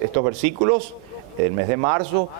estos versículos del mes de marzo.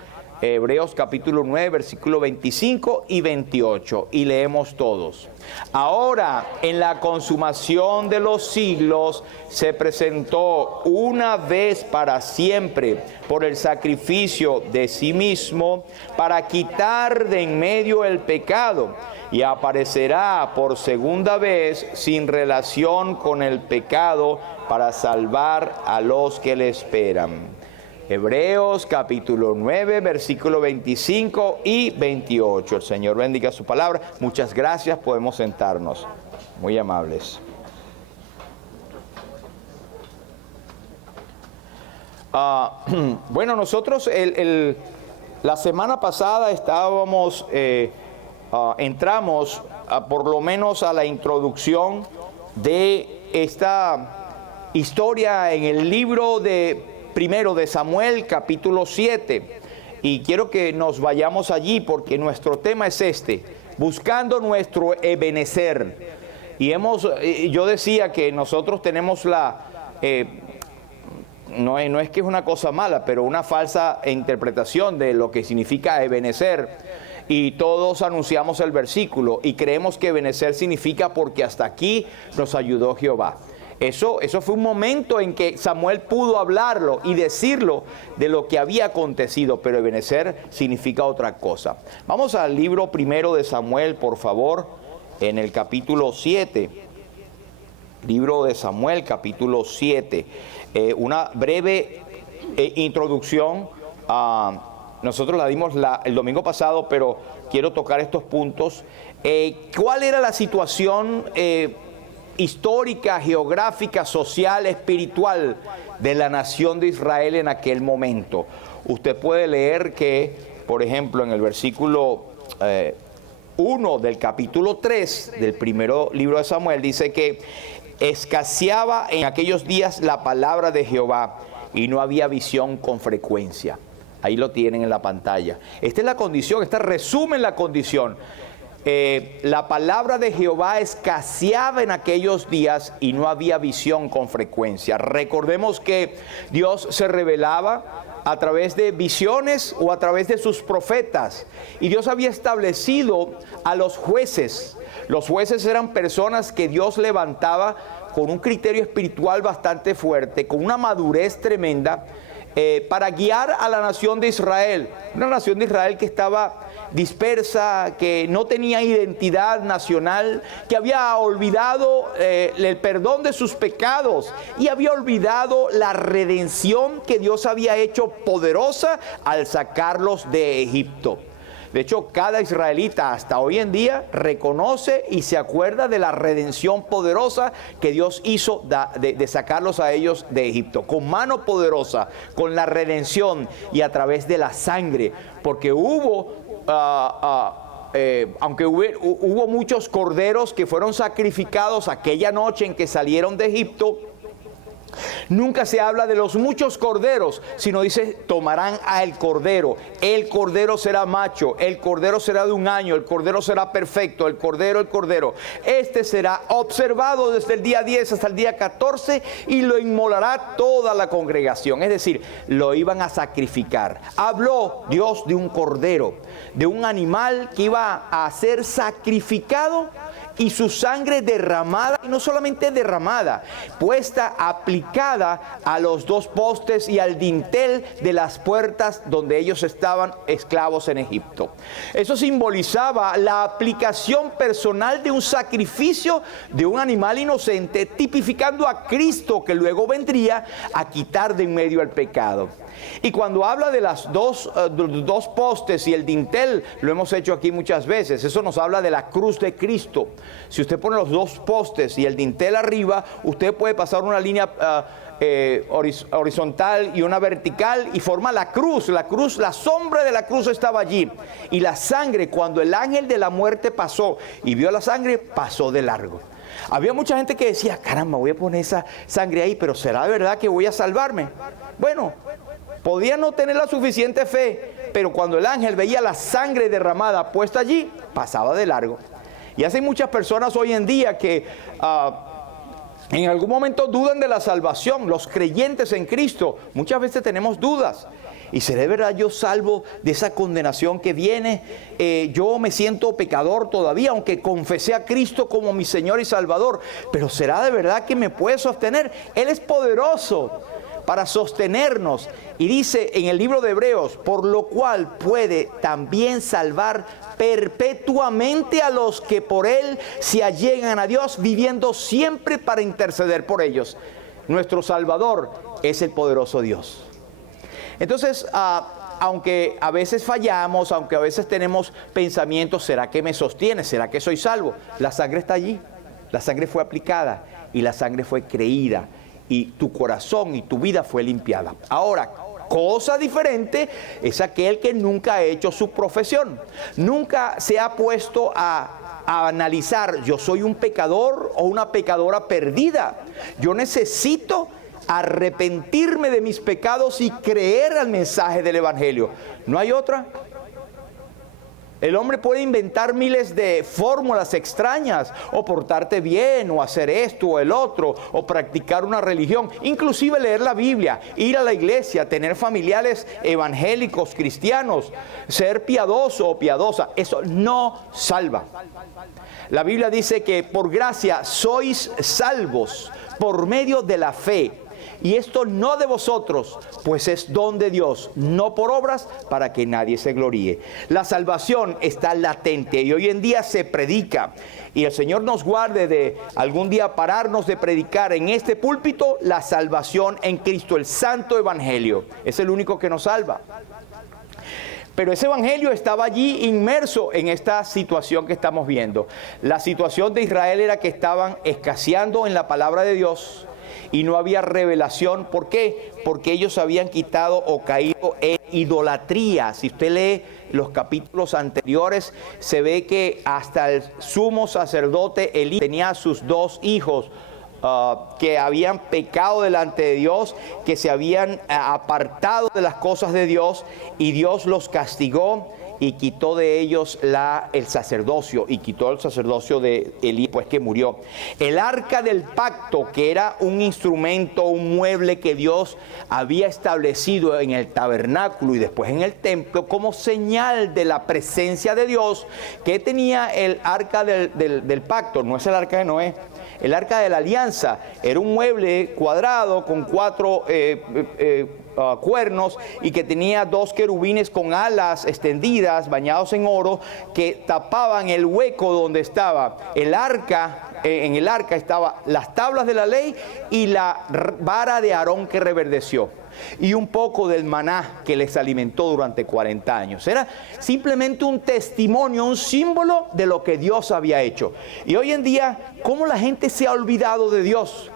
Hebreos capítulo 9, versículo 25 y 28, y leemos todos. Ahora, en la consumación de los siglos, se presentó una vez para siempre por el sacrificio de sí mismo, para quitar de en medio el pecado, y aparecerá por segunda vez sin relación con el pecado, para salvar a los que le esperan. Hebreos capítulo 9, versículo 25 y 28. El Señor bendiga su palabra. Muchas gracias, podemos sentarnos. Muy amables. Bueno, nosotros la semana pasada entramos por lo menos a la introducción de esta historia en el libro primero de Samuel, capítulo 7, y quiero que nos vayamos allí porque nuestro tema es buscando nuestro Ebenezer. Y yo decía que nosotros tenemos no es que es una cosa mala, pero una falsa interpretación de lo que significa Ebenezer, y todos anunciamos el versículo y creemos que Ebenezer significa porque hasta aquí nos ayudó Jehová. Eso fue un momento en que Samuel pudo hablarlo y decirlo de lo que había acontecido, pero Ebenezer significa otra cosa. Vamos al libro primero de Samuel, por favor, en el capítulo 7. Libro de Samuel, capítulo 7. Una breve introducción. Nosotros la dimos el domingo pasado, pero quiero tocar estos puntos. ¿Cuál era la situación histórica, geográfica, social, espiritual de la nación de Israel en aquel momento? Usted puede leer que, por ejemplo, en el versículo 1 del capítulo 3 del primero libro de Samuel, dice que escaseaba en aquellos días la palabra de Jehová y no había visión con frecuencia. Ahí lo tienen en la pantalla. Esta es la condición, esta resume la condición. La palabra de Jehová escaseaba en aquellos días y no había visión con frecuencia. Recordemos que Dios se revelaba a través de visiones o a través de sus profetas, y Dios había establecido a los jueces. Los jueces eran personas que Dios levantaba con un criterio espiritual bastante fuerte, con una madurez tremenda, para guiar a la nación de Israel, una nación de Israel que estaba dispersa, que no tenía identidad nacional, que había olvidado el perdón de sus pecados y había olvidado la redención que Dios había hecho poderosa al sacarlos de Egipto. De hecho, cada israelita hasta hoy en día reconoce y se acuerda de la redención poderosa que Dios hizo de sacarlos a ellos de Egipto, con mano poderosa, con la redención y a través de la sangre, porque aunque hubo muchos corderos que fueron sacrificados aquella noche en que salieron de Egipto, nunca se habla de los muchos corderos, sino dice, tomarán al cordero. El cordero será macho, el cordero será de 1 año, el cordero será perfecto, el cordero. Este será observado desde el día 10 hasta el día 14 y lo inmolará toda la congregación. Es decir, lo iban a sacrificar. Habló Dios de un cordero, de un animal que iba a ser sacrificado y su sangre derramada, y no solamente derramada, puesta, aplicada a los 2 postes y al dintel de las puertas donde ellos estaban esclavos en Egipto. Eso simbolizaba la aplicación personal de un sacrificio de un animal inocente, tipificando a Cristo, que luego vendría a quitar de en medio el pecado. Y cuando habla de los dos postes y el dintel, lo hemos hecho aquí muchas veces, eso nos habla de la cruz de Cristo. Si usted pone los 2 postes y el dintel arriba, usted puede pasar una línea horizontal y una vertical y forma la cruz. La sombra de la cruz estaba allí. Y la sangre, cuando el ángel de la muerte pasó y vio la sangre, pasó de largo. Había mucha gente que decía, caramba, voy a poner esa sangre ahí, pero ¿será verdad que voy a salvarme? Bueno, podía no tener la suficiente fe, pero cuando el ángel veía la sangre derramada puesta allí, pasaba de largo. Y hay muchas personas hoy en día que En algún momento dudan de la salvación. Los creyentes en Cristo, muchas veces tenemos dudas. ¿Y seré verdad yo salvo de esa condenación que viene? Yo me siento pecador todavía, aunque confesé a Cristo como mi Señor y Salvador. Pero ¿será de verdad que me puede sostener? Él es poderoso para sostenernos. Y dice en el libro de Hebreos, por lo cual puede también salvar perpetuamente a los que por Él se allegan a Dios, viviendo siempre para interceder por ellos. Nuestro Salvador es el poderoso Dios. Entonces, aunque a veces fallamos, aunque a veces tenemos pensamientos, ¿será que me sostiene? ¿Será que soy salvo? La sangre está allí, la sangre fue aplicada y la sangre fue creída y tu corazón y tu vida fue limpiada. Ahora, cosa diferente es aquel que nunca ha hecho su profesión, nunca se ha puesto a analizar, yo soy un pecador o una pecadora perdida, yo necesito arrepentirme de mis pecados y creer al mensaje del Evangelio. ¿No hay otra? El hombre puede inventar miles de fórmulas extrañas, o portarte bien, o hacer esto o el otro, o practicar una religión, inclusive leer la Biblia, ir a la iglesia, tener familiares evangélicos, cristianos, ser piadoso o piadosa. Eso no salva. La Biblia dice que por gracia sois salvos por medio de la fe. Y esto no de vosotros, pues es don de Dios, no por obras, para que nadie se gloríe. La salvación está latente y hoy en día se predica. Y el Señor nos guarde de algún día pararnos de predicar en este púlpito la salvación en Cristo, el santo evangelio. Es el único que nos salva. Pero ese evangelio estaba allí inmerso en esta situación que estamos viendo. La situación de Israel era que estaban escaseando en la palabra de Dios y no había revelación. ¿Por qué? Porque ellos habían quitado o caído en idolatría. Si usted lee los capítulos anteriores, se ve que hasta el sumo sacerdote Elí tenía a sus dos hijos que habían pecado delante de Dios, que se habían apartado de las cosas de Dios, y Dios los castigó y quitó de ellos el sacerdocio, y quitó el sacerdocio de Elí, pues que murió. El arca del pacto, que era un instrumento, un mueble que Dios había establecido en el tabernáculo y después en el templo como señal de la presencia de Dios, que tenía el arca del pacto. No es el arca de Noé. El arca de la alianza era un mueble cuadrado con 4 cuernos, y que tenía 2 querubines con alas extendidas, bañados en oro, que tapaban el hueco donde estaba el arca. En el arca estaban las tablas de la ley y la vara de Aarón que reverdeció, y un poco del maná que les alimentó durante 40 años. Era simplemente un testimonio, un símbolo de lo que Dios había hecho. Y hoy en día, ¿cómo la gente se ha olvidado de Dios?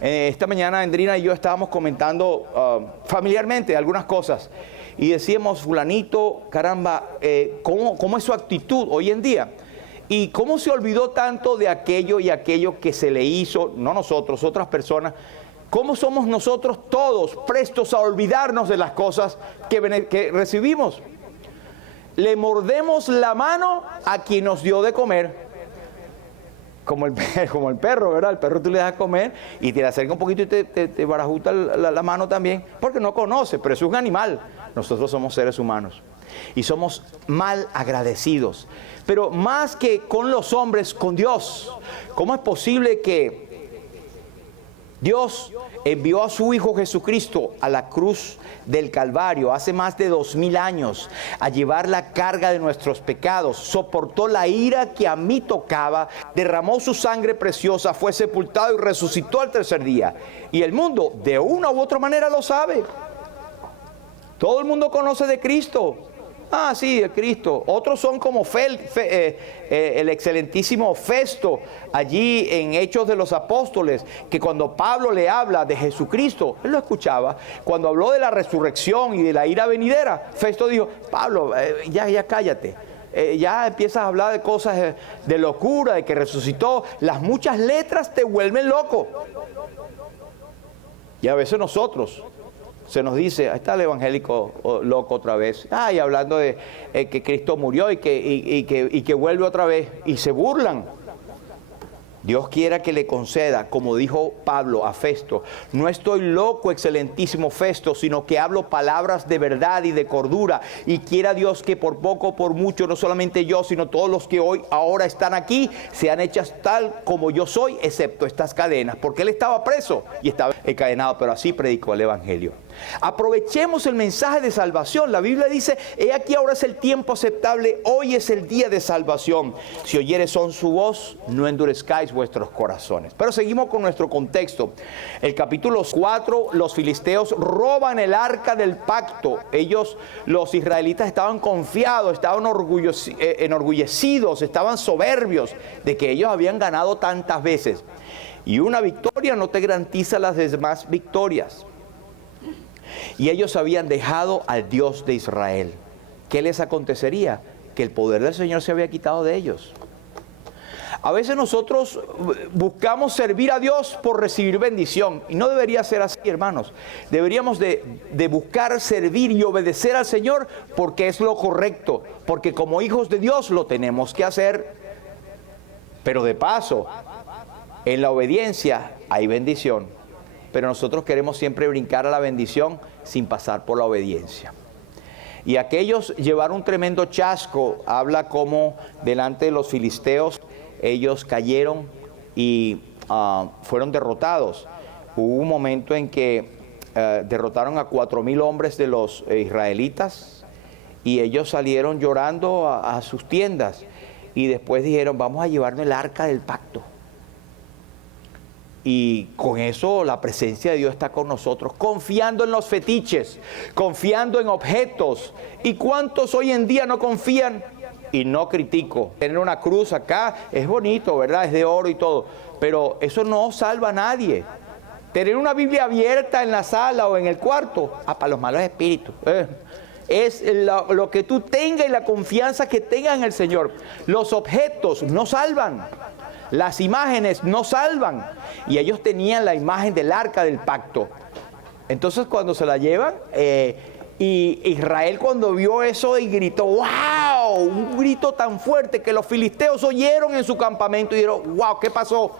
Esta mañana Andrina y yo estábamos comentando familiarmente algunas cosas, y decíamos, fulanito, caramba, ¿cómo es su actitud hoy en día? Y cómo se olvidó tanto de aquello y aquello que se le hizo, no nosotros, otras personas. ¿Cómo somos nosotros todos prestos a olvidarnos de las cosas que recibimos? Le mordemos la mano a quien nos dio de comer. Como el perro, ¿verdad? El perro tú le das a comer y te le acerca un poquito y te barajuta la mano también, porque no conoce, pero es un animal. Nosotros somos seres humanos y somos mal agradecidos. Pero más que con los hombres, con Dios. ¿Cómo es posible que Dios envió a su Hijo Jesucristo a la cruz del Calvario hace más de 2000 años a llevar la carga de nuestros pecados? Soportó la ira que a mí tocaba, derramó su sangre preciosa, fue sepultado y resucitó al tercer día. Y el mundo, de una u otra manera, lo sabe. Todo el mundo conoce de Cristo. Ah, sí, de Cristo. Otros son como el excelentísimo Festo, allí en Hechos de los Apóstoles, que cuando Pablo le habla de Jesucristo, él lo escuchaba. Cuando habló de la resurrección y de la ira venidera, Festo dijo, Pablo, ya cállate. Ya empiezas a hablar de cosas de locura, de que resucitó. Las muchas letras te vuelven loco. Y a veces nosotros se nos dice, ahí está el evangélico loco otra vez. Y hablando de que Cristo murió y que vuelve otra vez. Y se burlan Dios quiera que le conceda, como dijo Pablo a Festo: no estoy loco, excelentísimo Festo, sino que hablo palabras de verdad y de cordura. Y quiera Dios que por poco o por mucho, no solamente yo, sino todos los que ahora están aquí, sean hechas tal como yo soy, excepto estas cadenas. Porque él estaba preso y estaba encadenado, pero así predicó el Evangelio. Aprovechemos el mensaje de salvación. La Biblia dice: he aquí ahora es el tiempo aceptable, hoy es el día de salvación. Si oyeres son su voz, no endurezcáis vuestros corazones. Pero seguimos con nuestro contexto. El capítulo 4, los filisteos roban el arca del pacto. Ellos, los israelitas, estaban confiados, estaban enorgullecidos, estaban soberbios de que ellos habían ganado tantas veces. Y una victoria no te garantiza las demás victorias. Y ellos habían dejado al Dios de Israel. ¿Qué les acontecería? Que el poder del Señor se había quitado de ellos. A veces nosotros buscamos servir a Dios por recibir bendición. Y no debería ser así, hermanos. Deberíamos de buscar servir y obedecer al Señor porque es lo correcto. Porque como hijos de Dios lo tenemos que hacer. Pero de paso, en la obediencia hay bendición. Pero nosotros queremos siempre brincar a la bendición sin pasar por la obediencia. Y aquellos llevaron un tremendo chasco. Habla como delante de los filisteos ellos cayeron y fueron derrotados. Hubo un momento en que derrotaron a 4,000 hombres de los israelitas y ellos salieron llorando a sus tiendas. Y después dijeron: vamos a llevarnos el arca del pacto. Y con eso la presencia de Dios está con nosotros, confiando en los fetiches, confiando en objetos. ¿Y cuántos hoy en día no confían? Y no critico. Tener una cruz acá es bonito, ¿verdad? Es de oro y todo. Pero eso no salva a nadie. Tener una Biblia abierta en la sala o en el cuarto, para los malos espíritus. Es lo que tú tengas y la confianza que tengas en el Señor. Los objetos no salvan. Las imágenes no salvan. Y ellos tenían la imagen del arca del pacto. Entonces cuando se la llevan, y Israel cuando vio eso y gritó: ¡wow! Un grito tan fuerte que los filisteos oyeron en su campamento y dijeron: ¡wow! ¿Qué pasó?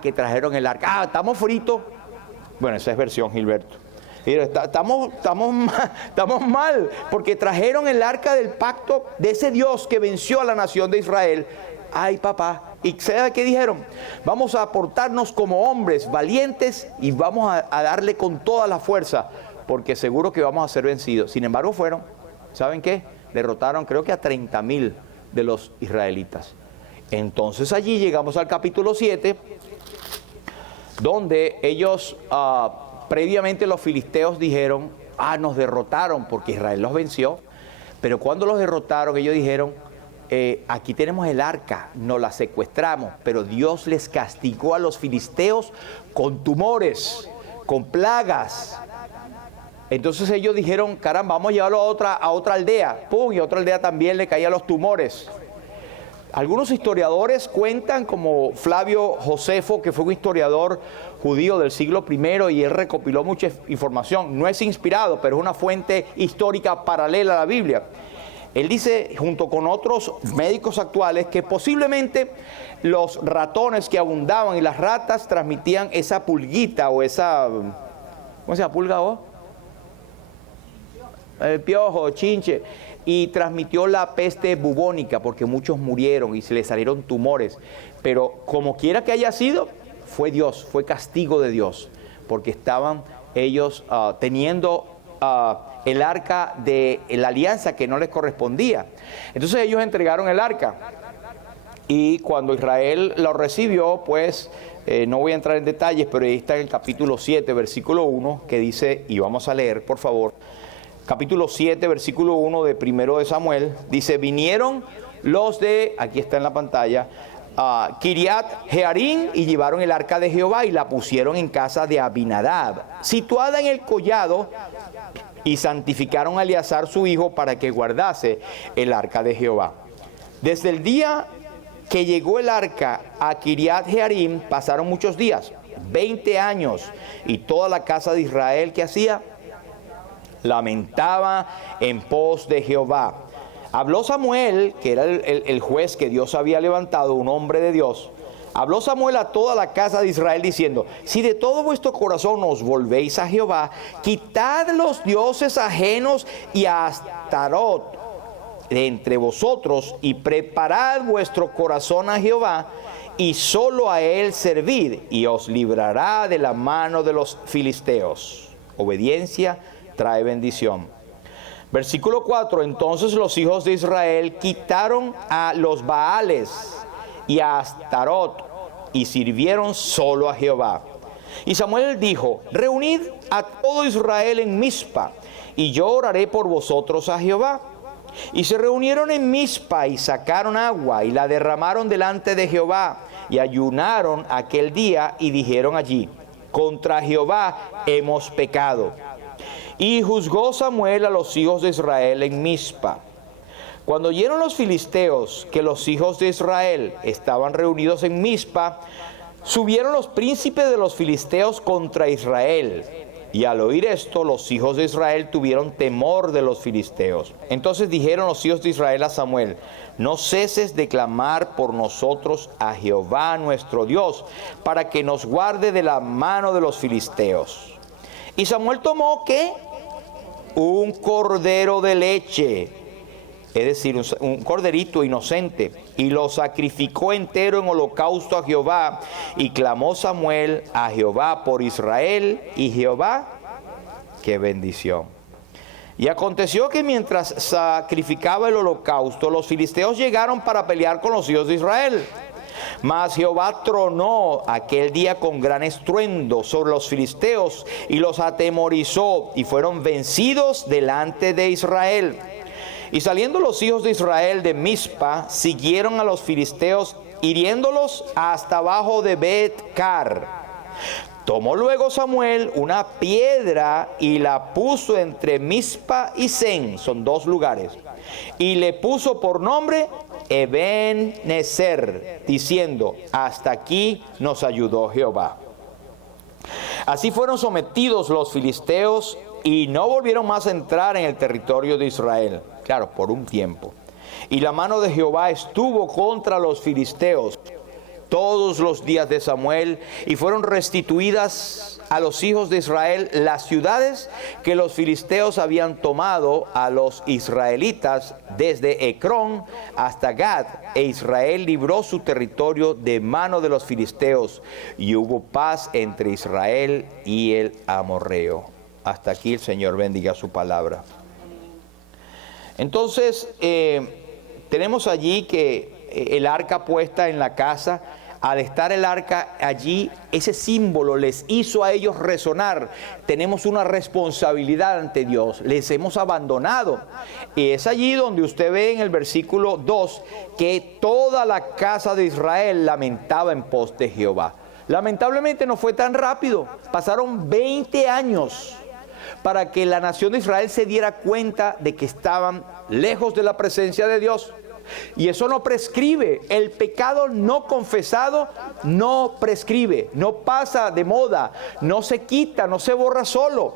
Que trajeron el arca. Estamos fritos. Bueno, esa es versión Gilberto. Estamos mal, porque trajeron el arca del pacto de ese Dios que venció a la nación de Israel. ¡Ay, papá! ¿Y sabe qué dijeron? Vamos a portarnos como hombres valientes y vamos a darle con toda la fuerza, porque seguro que vamos a ser vencidos. Sin embargo fueron, ¿saben qué? Derrotaron creo que a 30,000 de los israelitas. Entonces allí llegamos al capítulo 7, donde ellos, previamente los filisteos dijeron: nos derrotaron porque Israel los venció. Pero cuando los derrotaron ellos dijeron: aquí tenemos el arca, nos la secuestramos, pero Dios les castigó a los filisteos con tumores, con plagas. Entonces ellos dijeron: caramba, vamos a llevarlo a otra aldea. ¡Pum! Y a otra aldea también le caían los tumores. Algunos historiadores cuentan, como Flavio Josefo, que fue un historiador judío del siglo I, y él recopiló mucha información. No es inspirado, pero es una fuente histórica paralela a la Biblia. Él dice, junto con otros médicos actuales, que posiblemente los ratones que abundaban y las ratas transmitían esa pulguita o esa... ¿Cómo se llama? ¿Pulga o? El piojo, chinche. Y transmitió la peste bubónica porque muchos murieron y se les salieron tumores. Pero como quiera que haya sido, fue Dios, fue castigo de Dios. Porque estaban ellos teniendo... el arca de la alianza que no les correspondía. Entonces ellos entregaron el arca y cuando Israel lo recibió, pues no voy a entrar en detalles, pero ahí está en el capítulo 7, versículo 1, que dice, y vamos a leer por favor, capítulo 7, versículo 1 de 1 de Samuel, dice: vinieron los de, aquí está en la pantalla, Kiriat Jearim, y llevaron el arca de Jehová y la pusieron en casa de Abinadab, situada en el collado, y santificaron a Eleazar su hijo para que guardase el arca de Jehová. Desde el día que llegó el arca a Kiriat Jearim pasaron muchos días, 20 años, y toda la casa de Israel, ¿qué hacía? Lamentaba en pos de Jehová. Habló Samuel, que era el juez que Dios había levantado, un hombre de Dios, Habló Samuel a toda la casa de Israel diciendo: si de todo vuestro corazón os volvéis a Jehová, quitad los dioses ajenos y a Astarot de entre vosotros, y preparad vuestro corazón a Jehová, y solo a él servid, y os librará de la mano de los filisteos. Obediencia trae bendición. Versículo 4. Entonces los hijos de Israel quitaron a los Baales y a Astarot, y sirvieron solo a Jehová. Y Samuel dijo: reunid a todo Israel en Mizpa, y yo oraré por vosotros a Jehová. Y se reunieron en Mizpa, y sacaron agua, y la derramaron delante de Jehová, y ayunaron aquel día, y dijeron allí: contra Jehová hemos pecado. Y juzgó Samuel a los hijos de Israel en Mizpa. Cuando oyeron los filisteos que los hijos de Israel estaban reunidos en Mizpa, subieron los príncipes de los filisteos contra Israel. Y al oír esto, los hijos de Israel tuvieron temor de los filisteos. Entonces dijeron los hijos de Israel a Samuel: no ceses de clamar por nosotros a Jehová nuestro Dios, para que nos guarde de la mano de los filisteos. Y Samuel tomó, ¿qué? Un cordero de leche, es decir, un corderito inocente, y lo sacrificó entero en holocausto a Jehová. Y clamó Samuel a Jehová por Israel, y Jehová, qué bendición. Y aconteció que mientras sacrificaba el holocausto, los filisteos llegaron para pelear con los hijos de Israel. Mas Jehová tronó aquel día con gran estruendo sobre los filisteos, y los atemorizó, y fueron vencidos delante de Israel. Y saliendo los hijos de Israel de Mizpa, siguieron a los filisteos, hiriéndolos hasta abajo de Bet-car. Tomó luego Samuel una piedra y la puso entre Mizpa y Sen, son dos lugares, y le puso por nombre Ebenezer, diciendo: hasta aquí nos ayudó Jehová. Así fueron sometidos los filisteos y no volvieron más a entrar en el territorio de Israel. Claro, por un tiempo. Y la mano de Jehová estuvo contra los filisteos todos los días de Samuel, y fueron restituidas a los hijos de Israel las ciudades que los filisteos habían tomado a los israelitas desde Ecrón hasta Gad, e Israel libró su territorio de mano de los filisteos, y hubo paz entre Israel y el amorreo. Hasta aquí el Señor bendiga su palabra. Entonces, tenemos allí que el arca puesta en la casa. Al estar el arca allí, ese símbolo les hizo a ellos resonar: tenemos una responsabilidad ante Dios, les hemos abandonado. Y es allí donde usted ve en el versículo 2 que toda la casa de Israel lamentaba en pos de Jehová. Lamentablemente no fue tan rápido, pasaron 20 años para que la nación de Israel se diera cuenta de que estaban lejos de la presencia de Dios. Y eso no prescribe. El pecado no confesado no prescribe, no pasa de moda, no se quita, no se borra solo.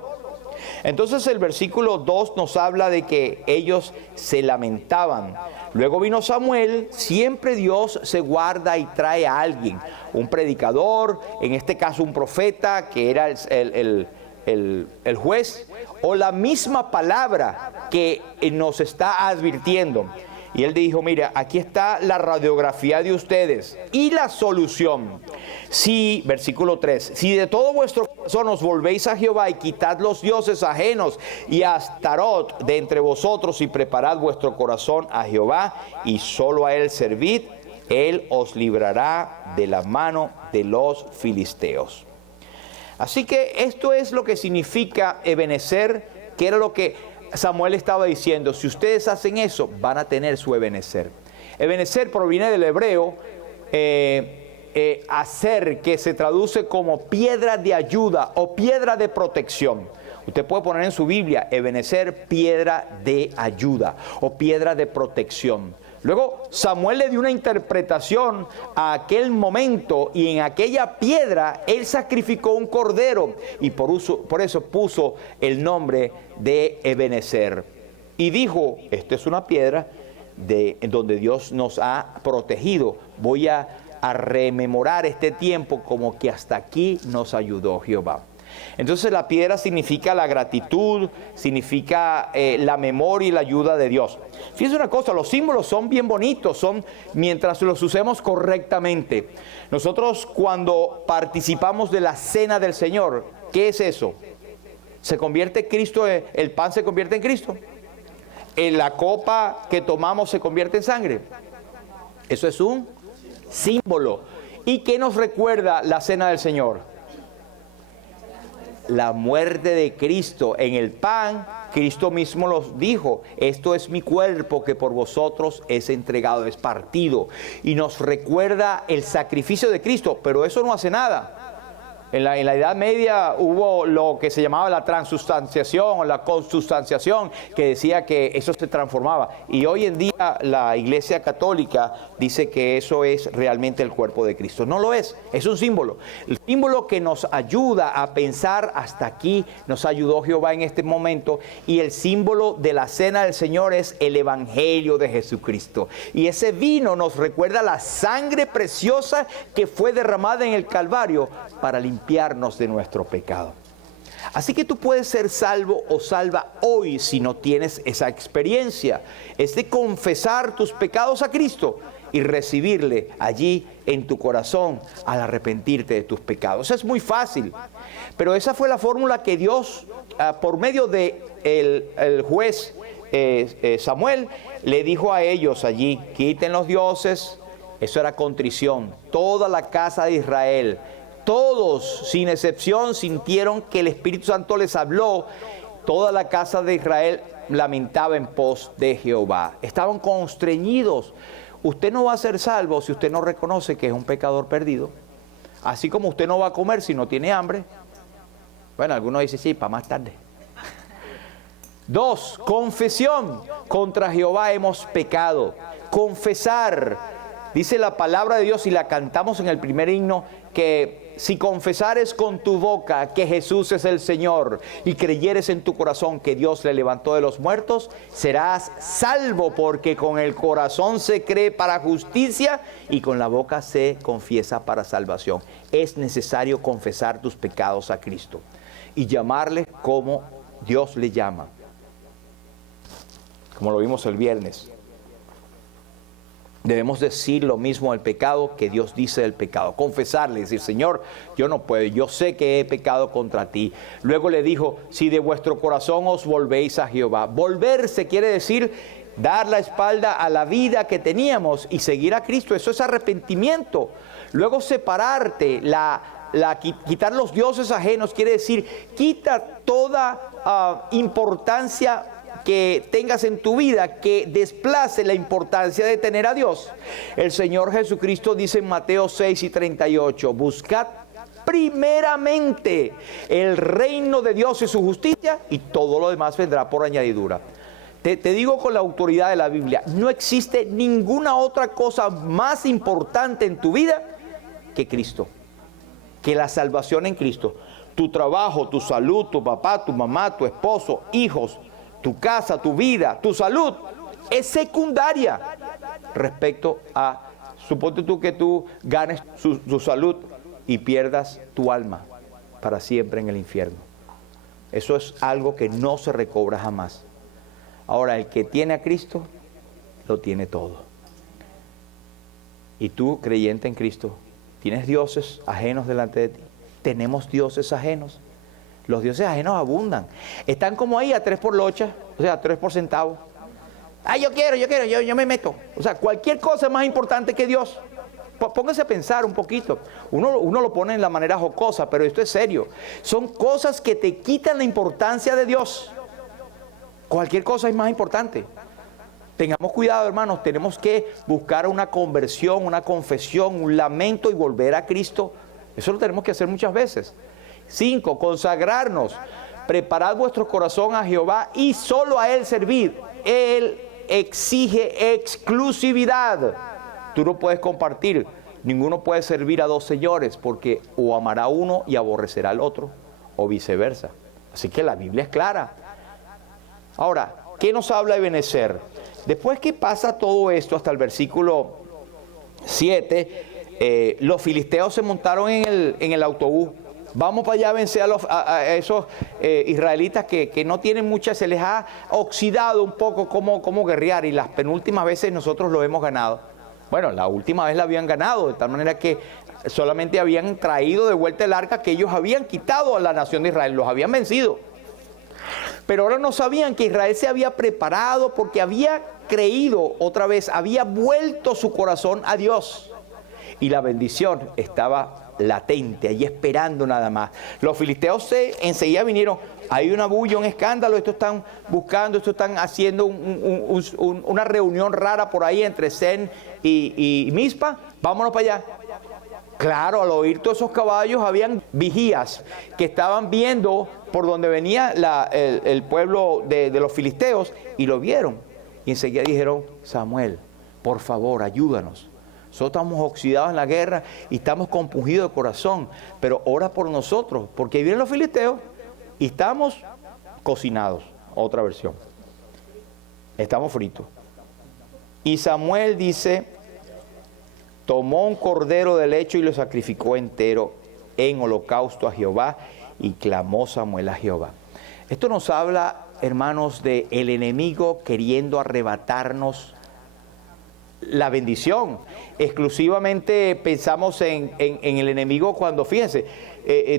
Entonces el versículo 2 nos habla de que ellos se lamentaban. Luego vino Samuel. Siempre Dios se guarda y trae a alguien, un predicador, en este caso un profeta, que era el juez, o la misma palabra que nos está advirtiendo. Y él dijo: mira, aquí está la radiografía de ustedes y la solución. Si, versículo 3, si de todo vuestro corazón os volvéis a Jehová, y quitad los dioses ajenos y a Astarot de entre vosotros, y preparad vuestro corazón a Jehová, y solo a él servid, él os librará de la mano de los filisteos. Así que esto es lo que significa Ebenezer, que era lo que Samuel estaba diciendo: si ustedes hacen eso, van a tener su Ebenezer. Ebenezer proviene del hebreo hacer, que se traduce como piedra de ayuda o piedra de protección. Usted puede poner en su Biblia Ebenezer, piedra de ayuda o piedra de protección. Luego Samuel le dio una interpretación a aquel momento, y en aquella piedra él sacrificó un cordero, y por eso puso el nombre de Ebenezer. Y dijo: esta es una piedra donde Dios nos ha protegido. Voy a a rememorar este tiempo como que hasta aquí nos ayudó Jehová. Entonces la piedra significa la gratitud, significa la memoria y la ayuda de Dios. Fíjense una cosa, los símbolos son bien bonitos, son mientras los usemos correctamente. Nosotros cuando participamos de la cena del Señor, ¿qué es eso? ¿Se convierte Cristo, el pan se convierte en Cristo? ¿En la copa que tomamos se convierte en sangre? Eso es un símbolo. ¿Y qué nos recuerda la cena del Señor? La muerte de Cristo. En el pan, Cristo mismo los dijo, esto es mi cuerpo que por vosotros es entregado, es partido. Y nos recuerda el sacrificio de Cristo, pero eso no hace nada. En la Edad Media hubo lo que se llamaba la transustanciación o la consustanciación, que decía que eso se transformaba. Y hoy en día la Iglesia Católica dice que eso es realmente el cuerpo de Cristo. No lo es un símbolo. El símbolo que nos ayuda a pensar hasta aquí, nos ayudó Jehová en este momento. Y el símbolo de la cena del Señor es el Evangelio de Jesucristo. Y ese vino nos recuerda la sangre preciosa que fue derramada en el Calvario para limpiarnos de nuestro pecado. Así que tú puedes ser salvo o salva hoy si no tienes esa experiencia. Es de confesar tus pecados a Cristo y recibirle allí en tu corazón al arrepentirte de tus pecados. Es muy fácil, pero esa fue la fórmula que Dios, por medio de el juez Samuel, le dijo a ellos allí: quiten los dioses. Eso era contrición. Toda la casa de Israel, todos, sin excepción, sintieron que el Espíritu Santo les habló. Toda la casa de Israel lamentaba en pos de Jehová. Estaban constreñidos. Usted no va a ser salvo si usted no reconoce que es un pecador perdido. Así como usted no va a comer si no tiene hambre. Bueno, algunos dicen, sí, para más tarde. 2, confesión. Contra Jehová hemos pecado. Confesar. Dice la palabra de Dios, y la cantamos en el primer himno, que si confesares con tu boca que Jesús es el Señor y creyeres en tu corazón que Dios le levantó de los muertos, serás salvo, porque con el corazón se cree para justicia y con la boca se confiesa para salvación. Es necesario confesar tus pecados a Cristo y llamarle como Dios le llama, como lo vimos el viernes. Debemos decir lo mismo al pecado que Dios dice del pecado. Confesarle, decir, Señor, yo no puedo, yo sé que he pecado contra ti. Luego le dijo, si de vuestro corazón os volvéis a Jehová. Volverse quiere decir dar la espalda a la vida que teníamos y seguir a Cristo. Eso es arrepentimiento. Luego separarte, quitar los dioses ajenos quiere decir, quita toda importancia que tengas en tu vida que desplace la importancia de tener a Dios. El Señor Jesucristo dice en Mateo 6:38, buscad primeramente el reino de Dios y su justicia, y todo lo demás vendrá por añadidura. Te digo con la autoridad de la Biblia, no existe ninguna otra cosa más importante en tu vida que Cristo, que la salvación en Cristo. Tu trabajo, tu salud, tu papá, tu mamá, tu esposo, hijos, tu casa, tu vida, tu salud, es secundaria respecto a, suponte tú que tú ganes tu salud y pierdas tu alma para siempre en el infierno. Eso es algo que no se recobra jamás. Ahora, el que tiene a Cristo, lo tiene todo. Y tú, creyente en Cristo, ¿tienes dioses ajenos delante de ti? ¿Tenemos dioses ajenos? Los dioses ajenos abundan. Están como ahí a 3 por locha, o sea, a 3 por centavo. Ay, yo quiero, yo me meto. O sea, cualquier cosa es más importante que Dios. Póngase a pensar un poquito. Uno lo pone en la manera jocosa, pero esto es serio. Son cosas que te quitan la importancia de Dios. Cualquier cosa es más importante. Tengamos cuidado, hermanos. Tenemos que buscar una conversión, una confesión, un lamento y volver a Cristo. Eso lo tenemos que hacer muchas veces. 5, consagrarnos. Preparad vuestro corazón a Jehová y solo a Él servir. Él exige exclusividad. Tú no puedes compartir. Ninguno puede servir a 2 señores, porque o amará a uno y aborrecerá al otro, o viceversa. Así que la Biblia es clara. Ahora, ¿qué nos habla Ebenezer? Después que pasa todo esto hasta el versículo 7, los filisteos se montaron en el autobús. Vamos para allá a vencer a esos israelitas que no tienen mucha, se les ha oxidado un poco cómo guerrear, y las penúltimas veces nosotros lo hemos ganado. Bueno, la última vez la habían ganado, de tal manera que solamente habían traído de vuelta el arca que ellos habían quitado a la nación de Israel, los habían vencido. Pero ahora no sabían que Israel se había preparado porque había creído otra vez, había vuelto su corazón a Dios. Y la bendición estaba latente, ahí esperando nada más. Los filisteos enseguida vinieron, hay una bulla, un escándalo, estos están buscando, estos están haciendo una reunión rara por ahí entre Zen y Mizpa, vámonos para allá. Claro, al oír todos esos caballos, habían vigías que estaban viendo por donde venía el pueblo de los filisteos, y lo vieron. Y enseguida dijeron: Samuel, por favor, ayúdanos. Nosotros estamos oxidados en la guerra y estamos compungidos de corazón, pero ora por nosotros, porque vienen los filisteos y estamos cocinados. Otra versión. Estamos fritos. Y Samuel dice: tomó un cordero del lecho y lo sacrificó entero en holocausto a Jehová, y clamó Samuel a Jehová. Esto nos habla, hermanos, de el enemigo queriendo arrebatarnos la bendición. Exclusivamente pensamos en el enemigo cuando, fíjense,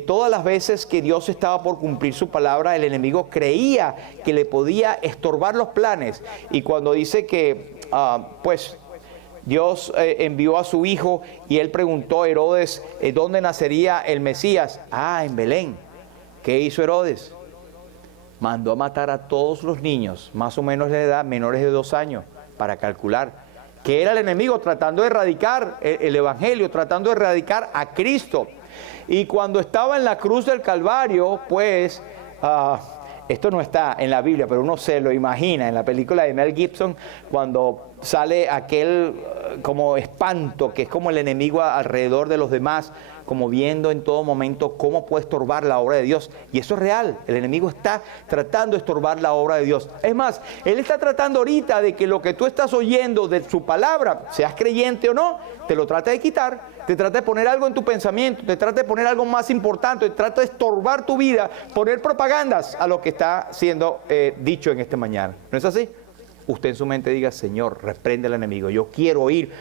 todas las veces que Dios estaba por cumplir su palabra, el enemigo creía que le podía estorbar los planes. Y cuando dice que, Dios envió a su hijo y él preguntó a Herodes dónde nacería el Mesías. En Belén. ¿Qué hizo Herodes? Mandó a matar a todos los niños, más o menos de edad, menores de 2 años, para calcular que era el enemigo tratando de erradicar el evangelio, tratando de erradicar a Cristo. Y cuando estaba en la cruz del Calvario, pues, esto no está en la Biblia, pero uno se lo imagina en la película de Mel Gibson, cuando sale aquel como espanto, que es como el enemigo alrededor de los demás, como viendo en todo momento cómo puede estorbar la obra de Dios. Y eso es real, el enemigo está tratando de estorbar la obra de Dios. Es más, él está tratando ahorita de que lo que tú estás oyendo de su palabra, seas creyente o no, te lo trata de quitar, te trata de poner algo en tu pensamiento, te trata de poner algo más importante, te trata de estorbar tu vida, poner propagandas a lo que está siendo dicho en este mañana. ¿No es así? Usted en su mente diga: Señor, reprende al enemigo. Yo quiero oír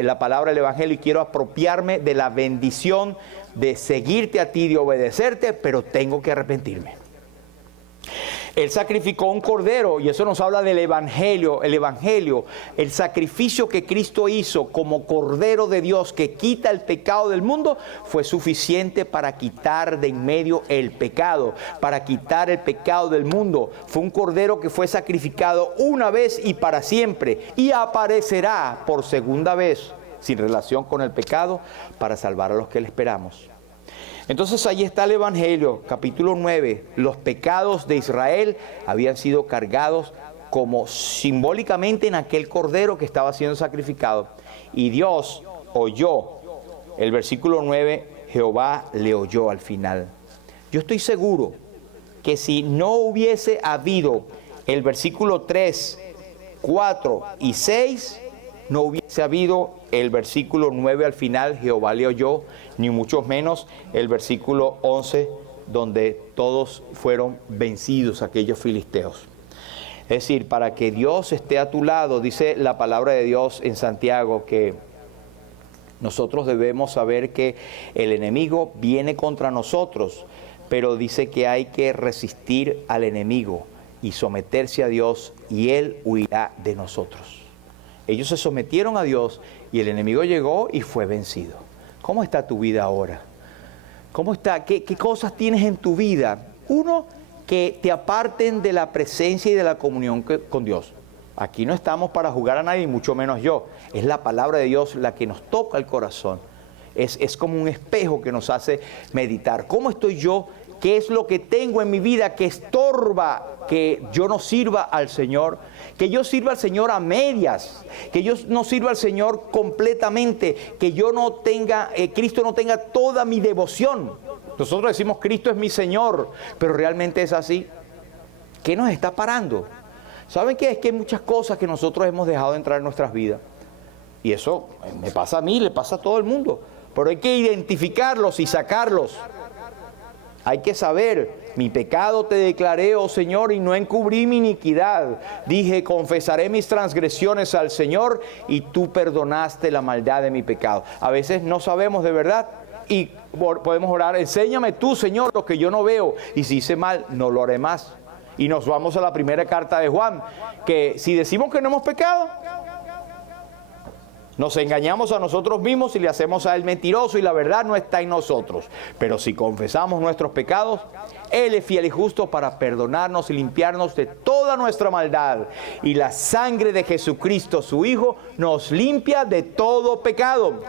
la palabra del evangelio y quiero apropiarme de la bendición de seguirte a ti, de obedecerte, pero tengo que arrepentirme. Él sacrificó un cordero, y eso nos habla del evangelio. El evangelio, el sacrificio que Cristo hizo como cordero de Dios que quita el pecado del mundo, fue suficiente para quitar de en medio el pecado, para quitar el pecado del mundo. Fue un cordero que fue sacrificado una vez y para siempre, y aparecerá por segunda vez sin relación con el pecado para salvar a los que le esperamos. Entonces ahí está el Evangelio, capítulo 9. Los pecados de Israel habían sido cargados como simbólicamente en aquel cordero que estaba siendo sacrificado. Y Dios oyó. El versículo 9, Jehová le oyó al final. Yo estoy seguro que si no hubiese habido el versículo 3, 4 y 6, no hubiese habido el versículo 9 al final, Jehová le oyó, ni mucho menos el versículo 11, donde todos fueron vencidos, aquellos filisteos. Es decir, para que Dios esté a tu lado, dice la palabra de Dios en Santiago, que nosotros debemos saber que el enemigo viene contra nosotros, pero dice que hay que resistir al enemigo y someterse a Dios, y Él huirá de nosotros. Ellos se sometieron a Dios y el enemigo llegó y fue vencido. ¿Cómo está tu vida ahora? ¿Cómo está? ¿Qué cosas tienes en tu vida? Uno, que te aparten de la presencia y de la comunión con Dios. Aquí no estamos para jugar a nadie, mucho menos yo. Es la palabra de Dios la que nos toca el corazón. Es como un espejo que nos hace meditar. ¿Cómo estoy yo? ¿Qué es lo que tengo en mi vida que estorba que yo no sirva al Señor? Que yo sirva al Señor a medias, que yo no sirva al Señor completamente, que yo no tenga, Cristo no tenga toda mi devoción. Nosotros decimos: Cristo es mi Señor, pero realmente es así. ¿Qué nos está parando? ¿Saben qué? Es que hay muchas cosas que nosotros hemos dejado de entrar en nuestras vidas. Y eso me pasa a mí, le pasa a todo el mundo. Pero hay que identificarlos y sacarlos. Hay que saber, mi pecado te declaré, oh Señor, y no encubrí mi iniquidad. Dije, confesaré mis transgresiones al Señor, y tú perdonaste la maldad de mi pecado. A veces no sabemos de verdad, y podemos orar, enséñame tú, Señor, lo que yo no veo. Y si hice mal, no lo haré más. Y nos vamos a la primera carta de Juan, que si decimos que no hemos pecado, nos engañamos a nosotros mismos y le hacemos a Él mentiroso, y la verdad no está en nosotros. Pero si confesamos nuestros pecados, Él es fiel y justo para perdonarnos y limpiarnos de toda nuestra maldad. Y la sangre de Jesucristo, su Hijo, nos limpia de todo pecado.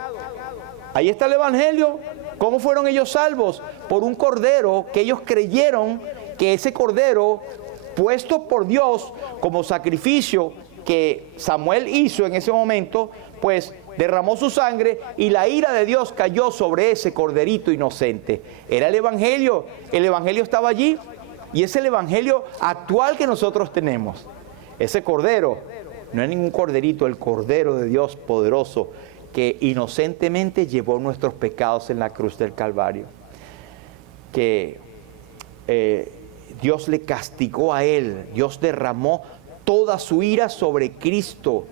Ahí está el Evangelio. ¿Cómo fueron ellos salvos? Por un cordero que ellos creyeron que ese cordero, puesto por Dios como sacrificio que Samuel hizo en ese momento, pues derramó su sangre y la ira de Dios cayó sobre ese corderito inocente. Era el Evangelio estaba allí, y es el Evangelio actual que nosotros tenemos. Ese cordero no es ningún corderito, el Cordero de Dios poderoso que inocentemente llevó nuestros pecados en la cruz del Calvario. Que Dios le castigó a Él, Dios derramó toda su ira sobre Cristo,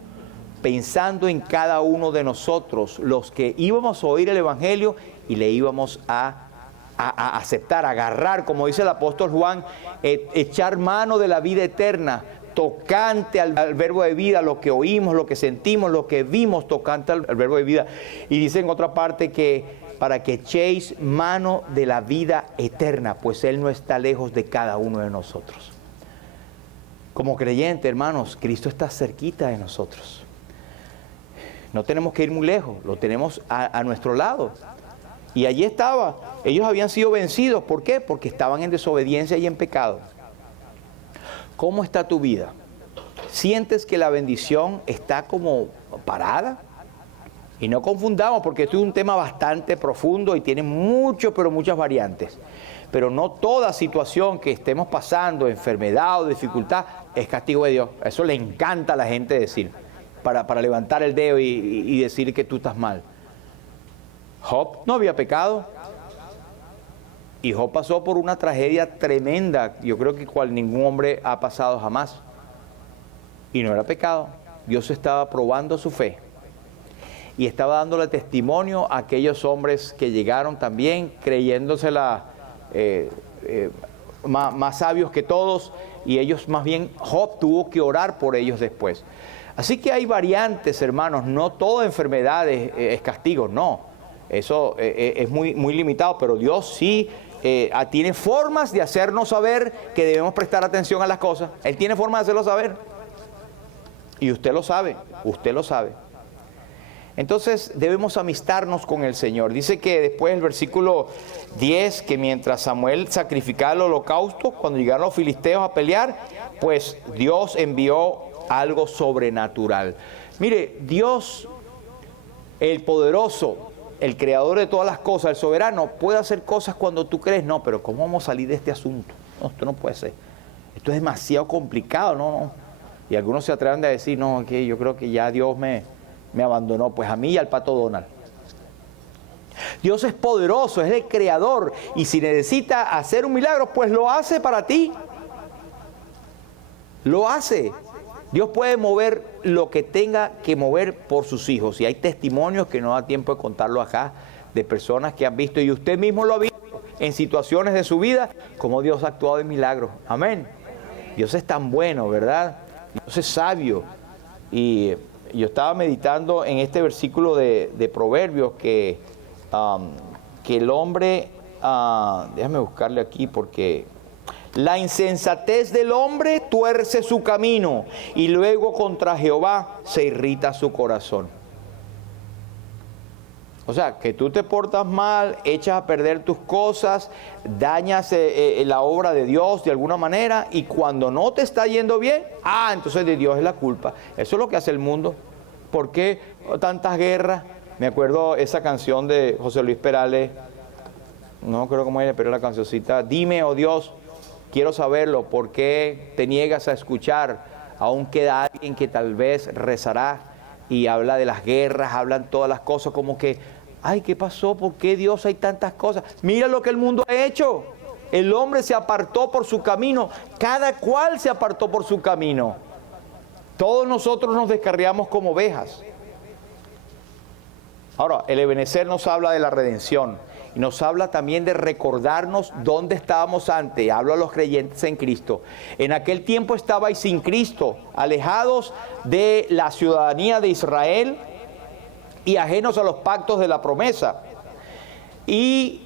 pensando en cada uno de nosotros, los que íbamos a oír el Evangelio y le íbamos a aceptar, a agarrar, como dice el apóstol Juan, echar mano de la vida eterna, tocante al verbo de vida, lo que oímos, lo que sentimos, lo que vimos, tocante al verbo de vida. Y dice en otra parte que para que echéis mano de la vida eterna, pues Él no está lejos de cada uno de nosotros. Como creyente, hermanos, Cristo está cerquita de nosotros. No tenemos que ir muy lejos, lo tenemos a nuestro lado. Y allí estaba, ellos habían sido vencidos. ¿Por qué? Porque estaban en desobediencia y en pecado. ¿Cómo está tu vida? ¿Sientes que la bendición está como parada? Y no confundamos, porque esto es un tema bastante profundo y tiene muchas variantes. Pero no toda situación que estemos pasando, enfermedad o dificultad, es castigo de Dios. Eso le encanta a la gente decir, para levantar el dedo y decir que tú estás mal. Job no había pecado. Y Job pasó por una tragedia tremenda, yo creo que cual ningún hombre ha pasado jamás. Y no era pecado. Dios estaba probando su fe. Y estaba dándole testimonio a aquellos hombres que llegaron también creyéndosela más sabios que todos. Y ellos, más bien, Job tuvo que orar por ellos después. Así que hay variantes, hermanos. No toda enfermedad es castigo, no. Eso es muy limitado, pero Dios sí tiene formas de hacernos saber que debemos prestar atención a las cosas. Él tiene formas de hacerlo saber. Y usted lo sabe, Entonces debemos amistarnos con el Señor. Dice que después el versículo 10, que mientras Samuel sacrificaba el holocausto, cuando llegaron los filisteos a pelear, pues Dios envió algo sobrenatural. Mire, Dios, el poderoso, el creador de todas las cosas, el soberano, puede hacer cosas cuando tú crees, no, pero ¿cómo vamos a salir de este asunto? No, esto no puede ser. Esto es demasiado complicado, no. Y algunos se atreven a decir, no, que yo creo que ya Dios me abandonó. Pues a mí y al pato Donald. Dios es poderoso, es el creador, y si necesita hacer un milagro, pues lo hace para ti. Lo hace. Dios puede mover lo que tenga que mover por sus hijos. Y hay testimonios que no da tiempo de contarlo acá, de personas que han visto, y usted mismo lo ha visto en situaciones de su vida, como Dios ha actuado en milagros. Amén. Dios es tan bueno, ¿verdad? Dios es sabio. Y yo estaba meditando en este versículo de Proverbios que el hombre, déjame buscarle aquí porque... La insensatez del hombre tuerce su camino, y luego contra Jehová se irrita su corazón. O sea, que tú te portas mal, echas a perder tus cosas, dañas la obra de Dios de alguna manera, y cuando no te está yendo bien, entonces de Dios es la culpa. Eso es lo que hace el mundo. ¿Por qué tantas guerras? Me acuerdo esa canción de José Luis Perales, no creo cómo era, pero la cancioncita, dime, oh Dios, quiero saberlo, ¿por qué te niegas a escuchar? Aún queda alguien que tal vez rezará. y habla de las guerras, hablan todas las cosas como que, ay, ¿qué pasó? ¿Por qué Dios hay tantas cosas? Mira lo que el mundo ha hecho. El hombre se apartó por su camino, cada cual se apartó por su camino. Todos nosotros nos descarriamos como ovejas. Ahora, el Ebenezer nos habla de la redención y nos habla también de recordarnos dónde estábamos antes. Hablo a los creyentes en Cristo. En aquel tiempo estabais sin Cristo, alejados de la ciudadanía de Israel y ajenos a los pactos de la promesa. Y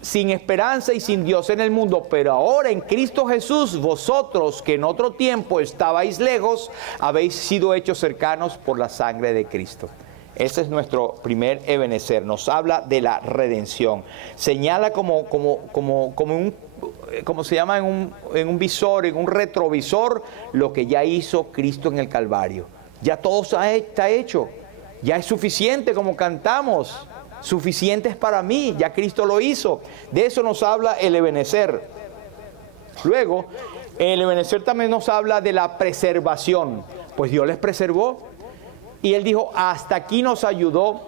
sin esperanza y sin Dios en el mundo, pero ahora en Cristo Jesús, vosotros que en otro tiempo estabais lejos, habéis sido hechos cercanos por la sangre de Cristo. Ese es nuestro primer Ebenezer. Nos habla de la redención. Señala como se llama en un visor, en un retrovisor, lo que ya hizo Cristo en el Calvario. Ya todo está hecho. Ya es suficiente, como cantamos. Suficiente es para mí, ya Cristo lo hizo. De eso nos habla el Ebenezer. Luego, el Ebenezer también nos habla de la preservación. Pues Dios les preservó. Y Él dijo, hasta aquí nos ayudó.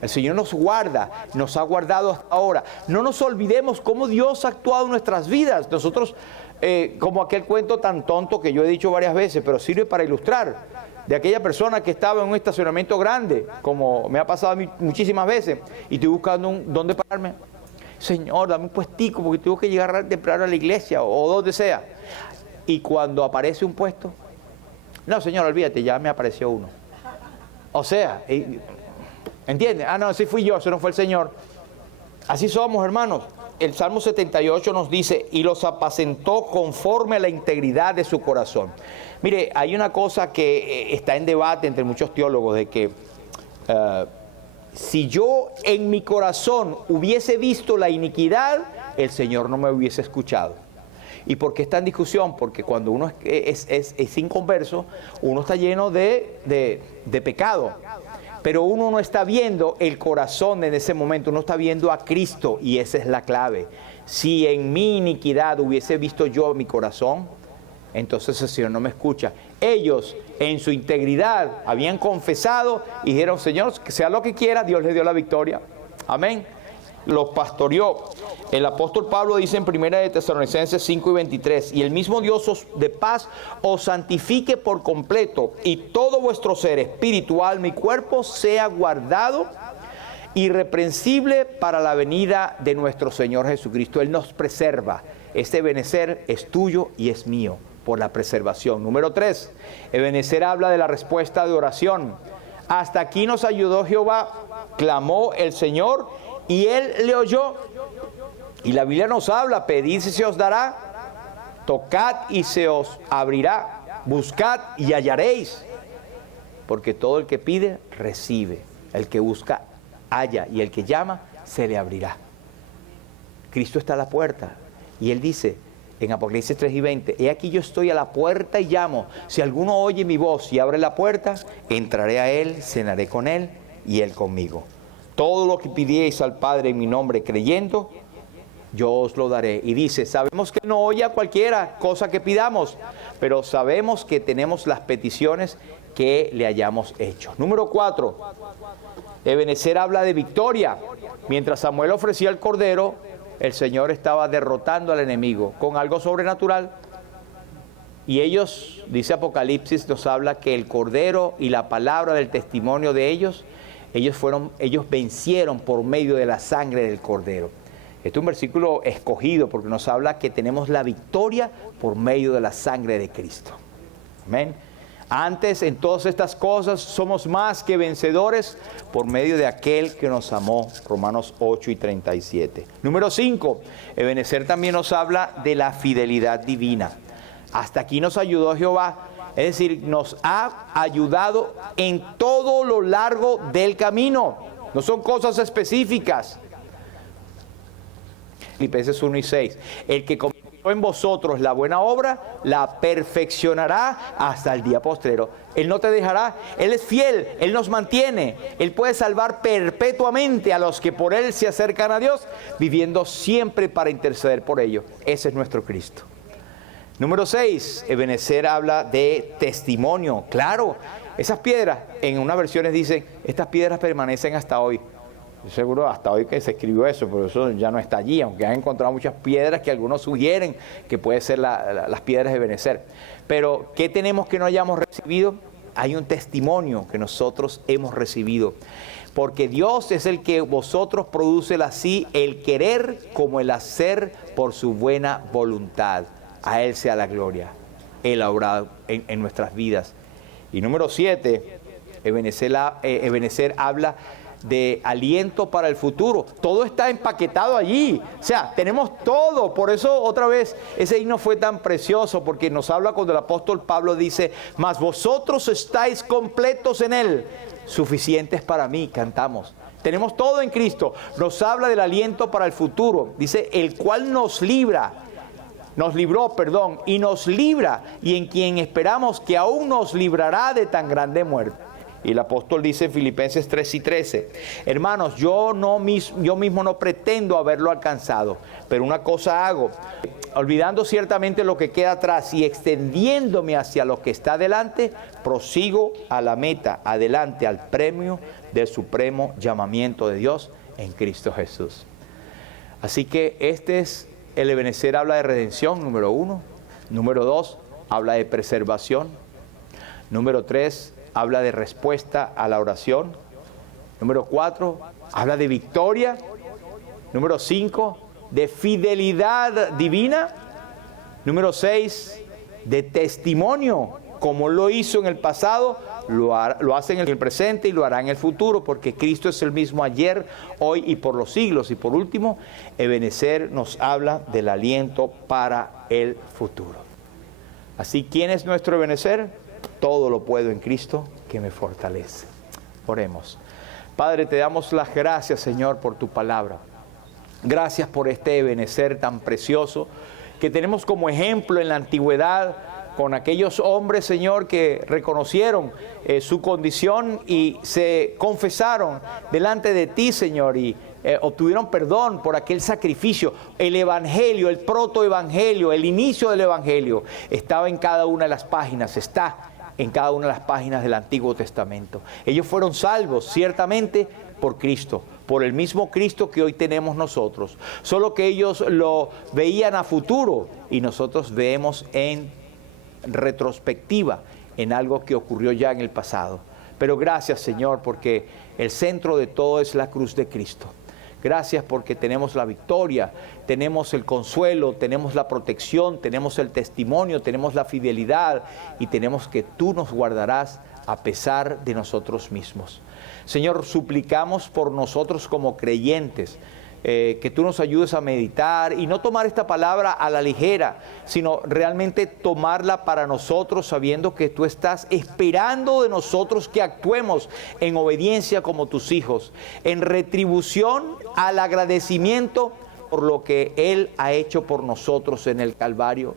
El Señor nos guarda, nos ha guardado hasta ahora. No nos olvidemos cómo Dios ha actuado en nuestras vidas. Nosotros, como aquel cuento tan tonto que yo he dicho varias veces, pero sirve para ilustrar, de aquella persona que estaba en un estacionamiento grande, como me ha pasado a mí muchísimas veces, y estoy buscando dónde pararme. Señor, dame un puestico porque tengo que llegar temprano a la iglesia o donde sea. Y cuando aparece un puesto, no, Señor, olvídate, ya me apareció uno. O sea, ¿entiendes? Ah, no, ese fui yo, ese no fue el Señor. Así somos, hermanos. El Salmo 78 nos dice, y los apacentó conforme a la integridad de su corazón. Mire, hay una cosa que está en debate entre muchos teólogos, de que si yo en mi corazón hubiese visto la iniquidad, el Señor no me hubiese escuchado. ¿Y por qué está en discusión? Porque cuando uno es inconverso, uno está lleno de pecado. Pero uno no está viendo el corazón en ese momento, uno está viendo a Cristo, y esa es la clave. Si en mi iniquidad hubiese visto yo mi corazón, entonces el Señor no me escucha. Ellos en su integridad habían confesado y dijeron, Señor, que sea lo que quiera, Dios les dio la victoria. Amén. Los pastoreó. El apóstol Pablo dice en 1 de Tesalonicenses 5:23, y el mismo Dios de paz os santifique por completo, y todo vuestro ser, espíritu, alma y cuerpo, sea guardado irreprensible para la venida de nuestro Señor Jesucristo. Él nos preserva. Este Ebenezer es tuyo y es mío por la preservación. Número 3, Ebenezer habla de la respuesta de oración. Hasta aquí nos ayudó Jehová, clamó el Señor y Él le oyó. Y la Biblia nos habla, pedid y se os dará, tocad y se os abrirá, buscad y hallaréis. Porque todo el que pide, recibe. El que busca, halla. Y el que llama, se le abrirá. Cristo está a la puerta. Y Él dice en Apocalipsis 3:20, he aquí yo estoy a la puerta y llamo. Si alguno oye mi voz y abre la puerta, entraré a Él, cenaré con Él y Él conmigo. Todo lo que pidierais al Padre en mi nombre creyendo, yo os lo daré. Y dice, sabemos que no oye a cualquiera cosa que pidamos, pero sabemos que tenemos las peticiones que le hayamos hecho. Número 4, Ebenezer habla de victoria. Mientras Samuel ofrecía el cordero, el Señor estaba derrotando al enemigo con algo sobrenatural. Y ellos, dice Apocalipsis, nos habla que el cordero y la palabra del testimonio de ellos vencieron por medio de la sangre del cordero. Este es un versículo escogido porque nos habla que tenemos la victoria por medio de la sangre de Cristo. Amén. Antes, en todas estas cosas, somos más que vencedores por medio de aquel que nos amó. Romanos 8:37. Número 5, Ebenezer también nos habla de la fidelidad divina. Hasta aquí nos ayudó Jehová. Es decir, nos ha ayudado en todo lo largo del camino. No son cosas específicas. Filipenses 1:6. El que comenzó en vosotros la buena obra, la perfeccionará hasta el día postrero. Él no te dejará. Él es fiel. Él nos mantiene. Él puede salvar perpetuamente a los que por Él se acercan a Dios, viviendo siempre para interceder por ellos. Ese es nuestro Cristo. Número 6, Ebenezer habla de testimonio. Claro, Esas piedras, en unas versiones dicen, estas piedras permanecen hasta hoy. Yo seguro hasta hoy que se escribió eso, pero eso ya no está allí, aunque han encontrado muchas piedras que algunos sugieren que puede ser las piedras de Ebenezer. Pero, ¿qué tenemos que no hayamos recibido? Hay un testimonio que nosotros hemos recibido. Porque Dios es el que vosotros produce así el querer como el hacer por su buena voluntad. A Él sea la gloria. Él ha obrado en nuestras vidas. Y número 7, Ebenezer habla de aliento para el futuro. Todo está empaquetado allí. O sea, tenemos todo. Por eso, otra vez, ese himno fue tan precioso, porque nos habla cuando el apóstol Pablo dice, mas vosotros estáis completos en Él, suficientes para mí, cantamos. Tenemos todo en Cristo. Nos habla del aliento para el futuro. Dice, el cual nos libró, y nos libra, y en quien esperamos que aún nos librará de tan grande muerte. Y el apóstol dice en Filipenses 3:13, hermanos, yo mismo no pretendo haberlo alcanzado, pero una cosa hago, olvidando ciertamente lo que queda atrás y extendiéndome hacia lo que está delante, prosigo a la meta, adelante al premio del supremo llamamiento de Dios en Cristo Jesús. Así que este es el Ebenezer. Habla de redención, número 1. Número 2, habla de preservación. Número 3, habla de respuesta a la oración. Número 4, habla de victoria. Número 5, de fidelidad divina. Número 6, de testimonio, como lo hizo en el pasado, lo hace en el presente y lo hará en el futuro, porque Cristo es el mismo ayer, hoy y por los siglos. Y por último, Ebenezer nos habla del aliento para el futuro. Así, ¿quién es nuestro Ebenezer? Todo lo puedo en Cristo que me fortalece. Oremos. Padre, te damos las gracias, Señor, por tu palabra. Gracias por este Ebenezer tan precioso que tenemos como ejemplo en la antigüedad con aquellos hombres, Señor, que reconocieron su condición y se confesaron delante de ti, Señor, y obtuvieron perdón por aquel sacrificio. El Evangelio, el protoevangelio, el inicio del Evangelio estaba en cada una de las páginas, está en cada una de las páginas del Antiguo Testamento. Ellos fueron salvos, ciertamente, por Cristo, por el mismo Cristo que hoy tenemos nosotros. Solo que ellos lo veían a futuro y nosotros vemos en retrospectiva, en algo que ocurrió ya en el pasado. Pero gracias, Señor, porque el centro de todo es la cruz de Cristo. Gracias porque tenemos la victoria, tenemos el consuelo, tenemos la protección, tenemos el testimonio, tenemos la fidelidad y tenemos que tú nos guardarás a pesar de nosotros mismos. Señor, suplicamos por nosotros como creyentes, que tú nos ayudes a meditar y no tomar esta palabra a la ligera, sino realmente tomarla para nosotros, sabiendo que tú estás esperando de nosotros que actuemos en obediencia como tus hijos, en retribución al agradecimiento por lo que Él ha hecho por nosotros en el Calvario.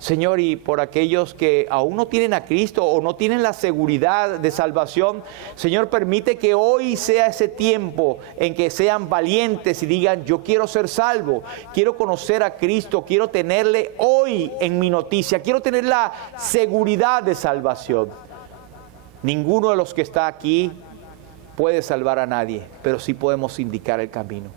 Señor, y por aquellos que aún no tienen a Cristo o no tienen la seguridad de salvación, Señor, permite que hoy sea ese tiempo en que sean valientes y digan, yo quiero ser salvo, quiero conocer a Cristo, quiero tenerle hoy en mi noticia, quiero tener la seguridad de salvación. Ninguno de los que está aquí puede salvar a nadie, pero sí podemos indicar el camino.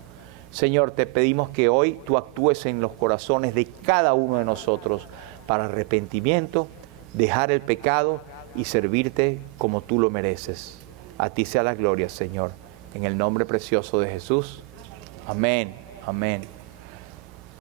Señor, te pedimos que hoy tú actúes en los corazones de cada uno de nosotros para arrepentimiento, dejar el pecado y servirte como tú lo mereces. A ti sea la gloria, Señor, en el nombre precioso de Jesús. Amén, amén.